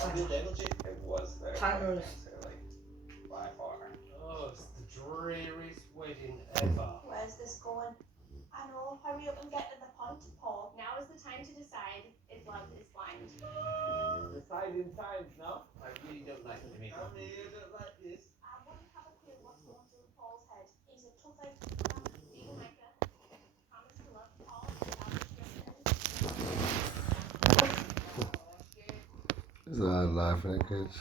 It was their Partners. answer, like by far. Oh, it's the dreariest wedding ever. Where's this going? I know, hurry up and get to the point, Paul. Now is the time to decide if love is blind. Deciding times now. I really don't like it, Amy. I mean, you don't like this. I wouldn't have a clue what's going through Paul's head. He's a tough egg. Do you, Micah, promise to love Paul without restrictions? Is that laughing at kids?